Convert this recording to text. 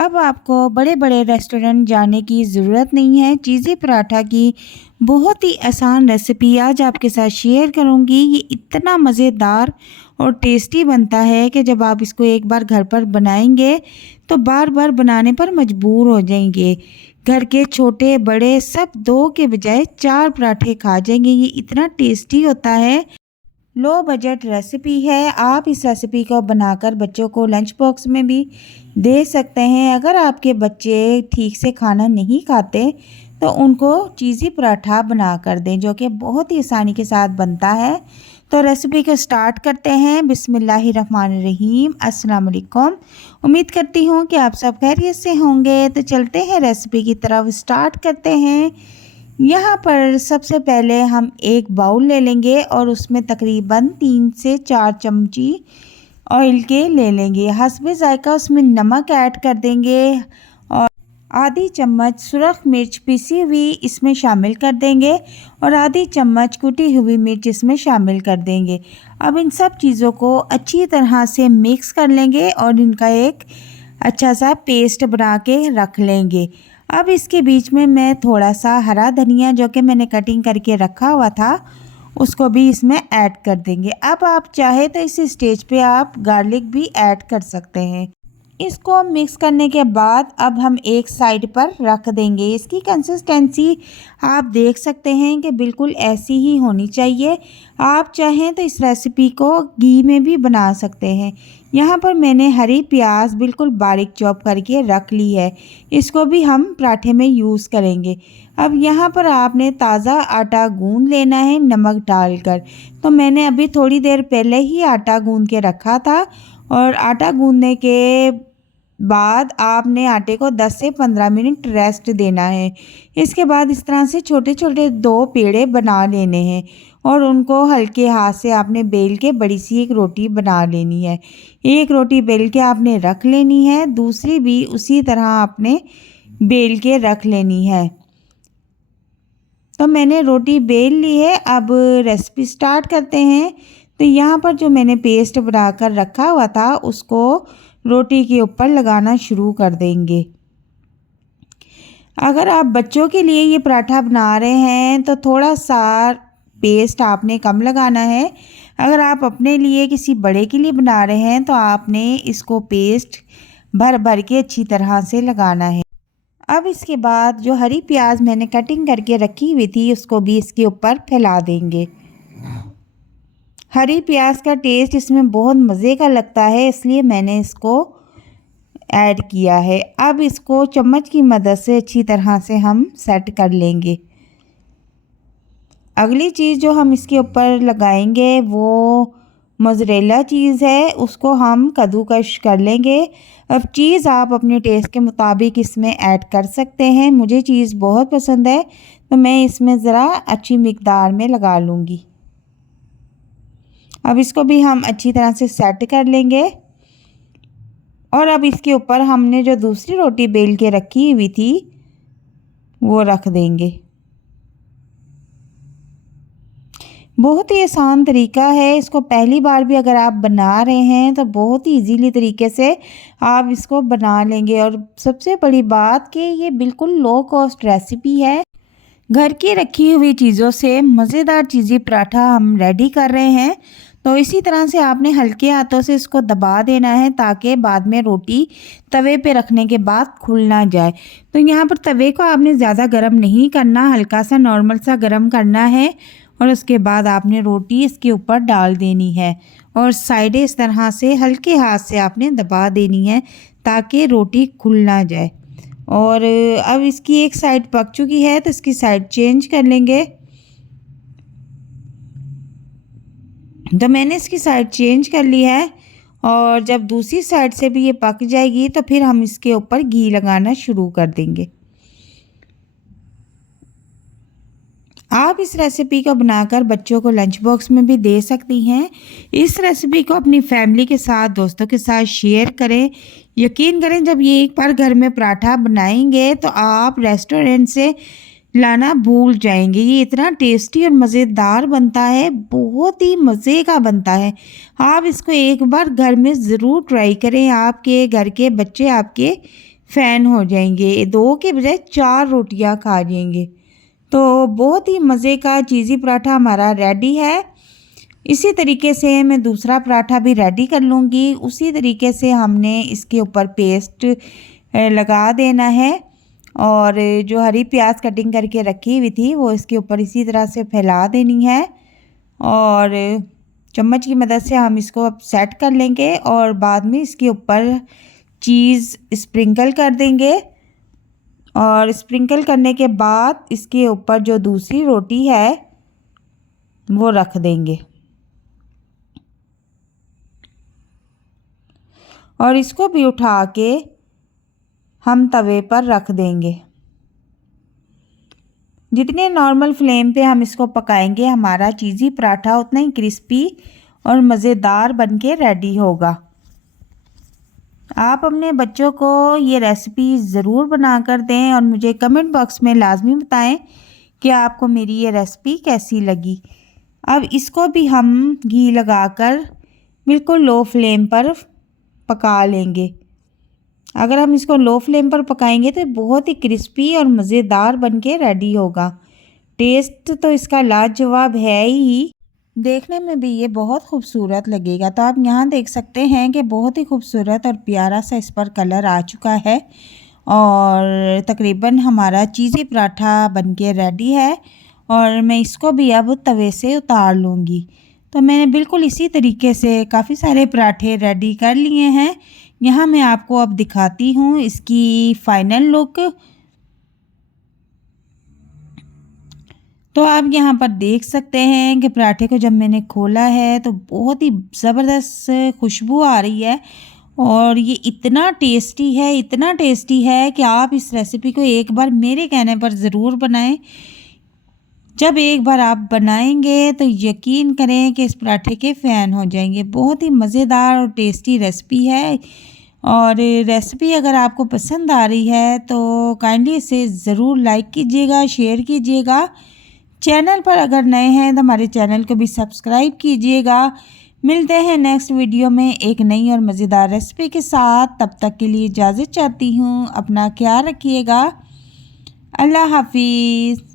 अब आपको बड़े बड़े रेस्टोरेंट जाने की ज़रूरत नहीं है। चीज़ी पराठा की बहुत ही आसान रेसिपी आज आपके साथ शेयर करूंगी। ये इतना मज़ेदार और टेस्टी बनता है कि जब आप इसको एक बार घर पर बनाएंगे तो बार बार बनाने पर मजबूर हो जाएंगे। घर के छोटे बड़े सब दो के बजाय चार पराठे खा जाएंगे। ये इतना टेस्टी होता है। लो बजट रेसिपी है। आप इस रेसिपी को बनाकर बच्चों को लंच बॉक्स में भी दे सकते हैं। अगर आपके बच्चे ठीक से खाना नहीं खाते तो उनको चीज़ी पराठा बना कर दें, जो कि बहुत ही आसानी के साथ बनता है। तो रेसिपी को स्टार्ट करते हैं। बिस्मिल्लाहिर्रहमानिर्रहीम। अस्सलाम वालेकुम। उम्मीद करती हूँ कि आप सब खैरियत से होंगे। तो चलते हैं रेसिपी की तरफ, स्टार्ट करते हैं। यहाँ पर सबसे पहले हम एक बाउल ले लेंगे और उसमें तकरीबन 3 से 4 चमची ऑयल के ले लेंगे। हस्बे ज़ायका उसमें नमक ऐड कर देंगे और आधी चम्मच सुरख मिर्च पिसी हुई इसमें शामिल कर देंगे और आधी चम्मच कुटी हुई मिर्च इसमें शामिल कर देंगे। अब इन सब चीज़ों को अच्छी तरह से मिक्स कर लेंगे और इनका एक अच्छा सा पेस्ट बना के रख लेंगे। अब इसके बीच में मैं थोड़ा सा हरा धनिया जो कि मैंने कटिंग करके रखा हुआ था उसको भी इसमें ऐड कर देंगे। अब आप चाहे तो इस स्टेज पे आप गार्लिक भी ऐड कर सकते हैं। इसको मिक्स करने के बाद अब हम एक साइड पर रख देंगे। इसकी कंसिस्टेंसी आप देख सकते हैं कि बिल्कुल ऐसी ही होनी चाहिए। आप चाहें तो इस रेसिपी को घी में भी बना सकते हैं। यहाँ पर मैंने हरी प्याज बिल्कुल बारीक चॉप करके रख ली है। इसको भी हम पराठे में यूज़ करेंगे। अब यहाँ पर आपने ताज़ा आटा गूंद लेना है नमक डालकर। तो मैंने अभी थोड़ी देर पहले ही आटा गूंद के रखा था और आटा गूंदने के बाद आपने आटे को 10 से 15 मिनट रेस्ट देना है। इसके बाद इस तरह से छोटे छोटे 2 पेड़े बना लेने हैं और उनको हल्के हाथ से आपने बेल के बड़ी सी एक रोटी बना लेनी है। एक रोटी बेल के आपने रख लेनी है, दूसरी भी उसी तरह आपने बेल के रख लेनी है। तो मैंने रोटी बेल ली है। अब रेसिपी स्टार्ट करते हैं। तो यहाँ पर जो मैंने पेस्ट बनाकर रखा हुआ था उसको रोटी के ऊपर लगाना शुरू कर देंगे। अगर आप बच्चों के लिए ये पराठा बना रहे हैं तो थोड़ा सा पेस्ट आपने कम लगाना है। अगर आप अपने लिए किसी बड़े के लिए बना रहे हैं तो आपने इसको पेस्ट भर भर के अच्छी तरह से लगाना है। अब इसके बाद जो हरी प्याज मैंने कटिंग करके रखी हुई थी उसको भी इसके ऊपर फैला देंगे। हरी प्याज का टेस्ट इसमें बहुत मज़े का लगता है, इसलिए मैंने इसको ऐड किया है। अब इसको चम्मच की मदद से अच्छी तरह से हम सेट कर लेंगे। अगली चीज़ जो हम इसके ऊपर लगाएंगे वो मोज़रेला चीज़ है, उसको हम कद्दूकश कर लेंगे। अब चीज़ आप अपने टेस्ट के मुताबिक इसमें ऐड कर सकते हैं। मुझे चीज़ बहुत पसंद है तो मैं इसमें ज़रा अच्छी मिकदार में लगा लूँगी। अब इसको भी हम अच्छी तरह से सेट कर लेंगे और अब इसके ऊपर हमने जो दूसरी रोटी बेल के रखी हुई थी वो रख देंगे। बहुत ही आसान तरीका है। इसको पहली बार भी अगर आप बना रहे हैं तो बहुत ही इजीली तरीके से आप इसको बना लेंगे। और सबसे बड़ी बात कि ये बिल्कुल लो कॉस्ट रेसिपी है। घर की रखी हुई चीज़ों से मज़ेदार चीज़ी पराठा हम रेडी कर रहे हैं। तो इसी तरह से आपने हल्के हाथों से इसको दबा देना है ताकि बाद में रोटी तवे पे रखने के बाद खुल ना जाए। तो यहाँ पर तवे को आपने ज़्यादा गर्म नहीं करना, हल्का सा नॉर्मल सा गर्म करना है और उसके बाद आपने रोटी इसके ऊपर डाल देनी है और साइडें इस तरह से हल्के हाथ से आपने दबा देनी है ताकि रोटी खुल ना जाए। और अब इसकी एक साइड पक चुकी है तो इसकी साइड चेंज कर लेंगे। तो मैंने इसकी साइड चेंज कर ली है और जब दूसरी साइड से भी ये पक जाएगी तो फिर हम इसके ऊपर घी लगाना शुरू कर देंगे। आप इस रेसिपी को बनाकर बच्चों को लंच बॉक्स में भी दे सकती हैं। इस रेसिपी को अपनी फैमिली के साथ, दोस्तों के साथ शेयर करें। यकीन करें जब ये एक बार घर में पराठा बनाएंगे तो आप रेस्टोरेंट से लाना भूल जाएंगे। ये इतना टेस्टी और मज़ेदार बनता है, बहुत ही मज़े का बनता है। आप इसको एक बार घर में ज़रूर ट्राई करें। आपके घर के बच्चे आपके फ़ैन हो जाएंगे, 2 के बजाय 4 रोटियां खा जाएंगे। तो बहुत ही मज़े का चीज़ी पराठा हमारा रेडी है। इसी तरीके से मैं दूसरा पराठा भी रेडी कर लूँगी। उसी तरीके से हमने इसके ऊपर पेस्ट लगा देना है और जो हरी प्याज कटिंग करके रखी हुई थी वो इसके ऊपर इसी तरह से फैला देनी है और चम्मच की मदद से हम इसको अब सेट कर लेंगे और बाद में इसके ऊपर चीज़ स्प्रिंकल कर देंगे और स्प्रिंकल करने के बाद इसके ऊपर जो दूसरी रोटी है वो रख देंगे और इसको भी उठा के हम तवे पर रख देंगे। जितने नॉर्मल फ्लेम पे हम इसको पकाएंगे हमारा चीज़ी पराठा उतना ही क्रिस्पी और मज़ेदार बनके रेडी होगा। आप अपने बच्चों को ये रेसिपी ज़रूर बना कर दें और मुझे कमेंट बॉक्स में लाजमी बताएं कि आपको मेरी ये रेसिपी कैसी लगी। अब इसको भी हम घी लगाकर बिल्कुल लो फ्लेम पर पका लेंगे। अगर हम इसको लो फ्लेम पर पकाएंगे तो बहुत ही क्रिस्पी और मज़ेदार बनके रेडी होगा। टेस्ट तो इसका लाजवाब है ही, देखने में भी ये बहुत खूबसूरत लगेगा। तो आप यहाँ देख सकते हैं कि बहुत ही खूबसूरत और प्यारा सा इस पर कलर आ चुका है और तकरीबन हमारा चीज़ी पराठा बनके रेडी है और मैं इसको भी अब तवे से उतार लूँगी। तो मैंने बिल्कुल इसी तरीके से काफ़ी सारे पराठे रेडी कर लिए हैं। यहाँ मैं आपको अब दिखाती हूँ इसकी फ़ाइनल लुक। तो आप यहाँ पर देख सकते हैं कि पराठे को जब मैंने खोला है तो बहुत ही ज़बरदस्त खुशबू आ रही है और ये इतना टेस्टी है, इतना टेस्टी है कि आप इस रेसिपी को एक बार मेरे कहने पर ज़रूर बनाएं। जब एक बार आप बनाएंगे तो यकीन करें कि इस पराठे के फ़ैन हो जाएंगे। बहुत ही मज़ेदार और टेस्टी रेसिपी है और रेसिपी अगर आपको पसंद आ रही है तो काइंडली इसे ज़रूर लाइक कीजिएगा, शेयर कीजिएगा। चैनल पर अगर नए हैं तो हमारे चैनल को भी सब्सक्राइब कीजिएगा। मिलते हैं नेक्स्ट वीडियो में एक नई और मज़ेदार रेसिपी के साथ। तब तक के लिए इजाज़त चाहती हूँ। अपना ख्याल रखिएगा। अल्लाह हाफिज़।